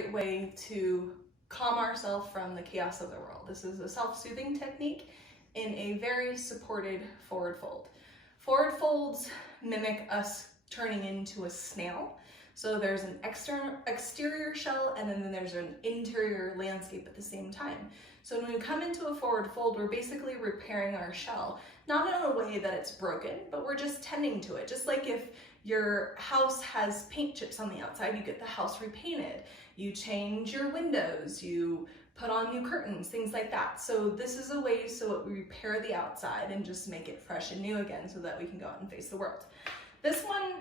great way to calm ourselves from the chaos of the world. This is a self-soothing technique in a very supported forward fold. Forward folds mimic us turning into a snail. So there's an exterior shell and then there's an interior landscape at the same time. So when we come into a forward fold, we're basically repairing our shell, not in a way that it's broken, but we're just tending to it. Just like if your house has paint chips on the outside, you get the house repainted. You change your windows, you put on new curtains, things like that. So this is a way so we repair the outside and just make it fresh and new again so that we can go out and face the world. This one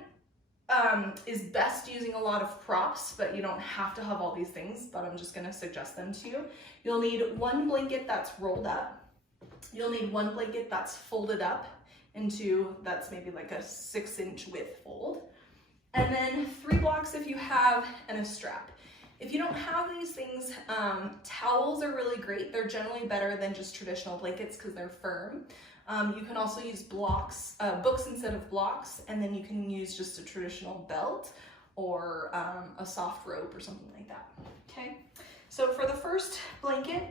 is best using a lot of props, but you don't have to have all these things, but I'm just gonna suggest them to you. You'll need one blanket that's rolled up. You'll need one blanket that's folded up into, that's maybe like a 6-inch width fold. And then 3 blocks if you have, and a strap. If you don't have these things, towels are really great. They're generally better than just traditional blankets because they're firm. You can also use books instead of blocks, and then you can use just a traditional belt or a soft rope or something like that, okay? So for the first blanket,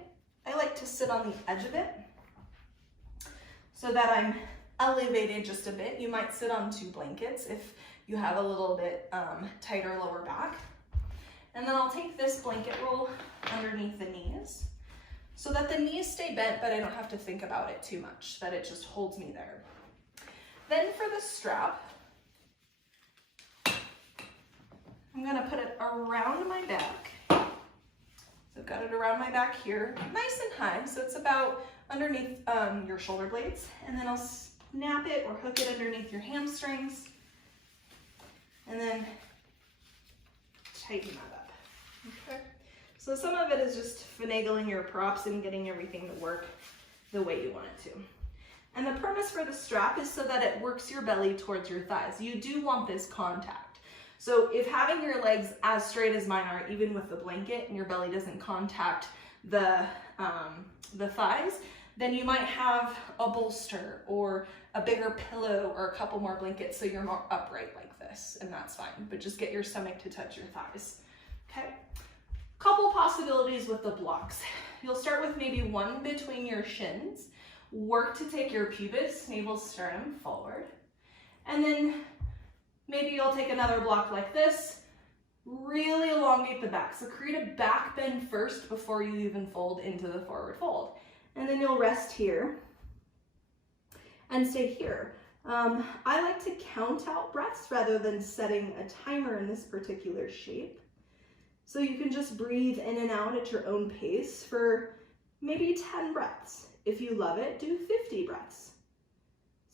I like to sit on the edge of it so that I'm elevated just a bit. You might sit on 2 blankets if you have a little bit tighter lower back. And then I'll take this blanket roll underneath the knees so that the knees stay bent, but I don't have to think about it too much, that it just holds me there. Then for the strap, I'm gonna put it around my back. So I've got it around my back here, nice and high, so it's about underneath your shoulder blades, and then I'll snap it or hook it underneath your hamstrings, and then tighten that up, okay? So some of it is just finagling your props and getting everything to work the way you want it to. And the purpose for the strap is so that it works your belly towards your thighs. You do want this contact. So if having your legs as straight as mine are, even with the blanket, and your belly doesn't contact the thighs, then you might have a bolster or a bigger pillow or a couple more blankets so you're more upright like this, and that's fine. But just get your stomach to touch your thighs, okay? Couple possibilities with the blocks. You'll start with maybe one between your shins. Work to take your pubis, navel, sternum forward. And then maybe you'll take another block like this, really elongate the back. So create a back bend first before you even fold into the forward fold. And then you'll rest here and stay here. I like to count out breaths rather than setting a timer in this particular shape. So you can just breathe in and out at your own pace for maybe 10 breaths. If you love it, do 50 breaths.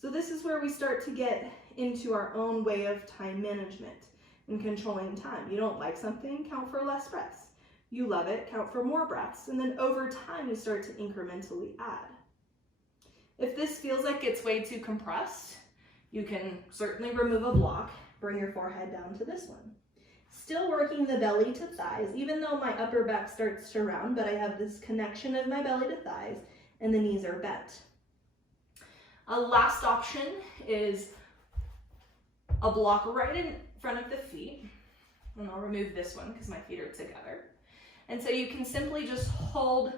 So this is where we start to get into our own way of time management and controlling time. You don't like something, count for less breaths. You love it, count for more breaths. And then over time, you start to incrementally add. If this feels like it's way too compressed, you can certainly remove a block, bring your forehead down to this one. Still working the belly to thighs, even though my upper back starts to round, but I have this connection of my belly to thighs and the knees are bent. A last option is a block right in front of the feet. And I'll remove this one because my feet are together. And so you can simply just hold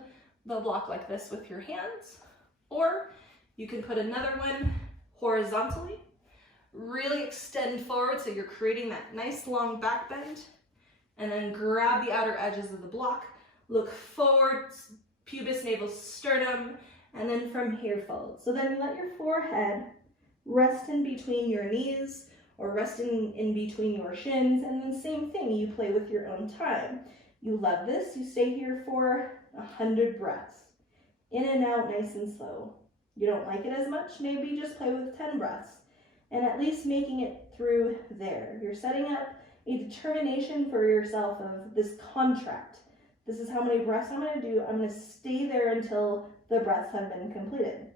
the block like this with your hands, or you can put another one horizontally. Really extend forward so you're creating that nice long back bend, and then grab the outer edges of the block, look forward, pubis, navel, sternum, and then from here fold. So then you let your forehead rest in between your knees or resting in between your shins, and then same thing, you play with your own time. You love this, you stay here for 100 breaths. In and out, nice and slow. You don't like it as much, maybe just play with 10 breaths. And at least making it through there. You're setting up a determination for yourself of this contract. This is how many breaths I'm gonna do. I'm gonna stay there until the breaths have been completed.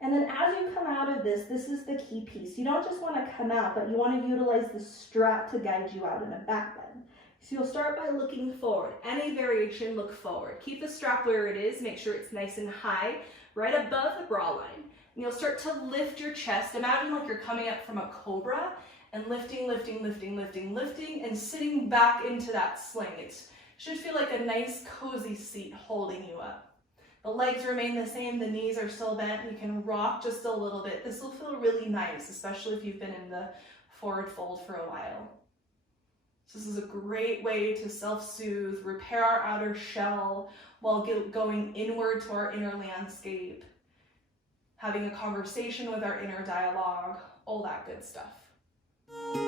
And then as you come out of this, this is the key piece. You don't just wanna come out, but you wanna utilize the strap to guide you out in a back bend. So you'll start by looking forward. Any variation, look forward. Keep the strap where it is, make sure it's nice and high, right above the bra line. And you'll start to lift your chest. Imagine like you're coming up from a cobra, and lifting, lifting, lifting, lifting, lifting, and sitting back into that sling. It should feel like a nice cozy seat holding you up. The legs remain the same, the knees are still bent. You can rock just a little bit. This will feel really nice, especially if you've been in the forward fold for a while. So this is a great way to self-soothe, repair our outer shell while going inward to our inner landscape, having a conversation with our inner dialogue, all that good stuff.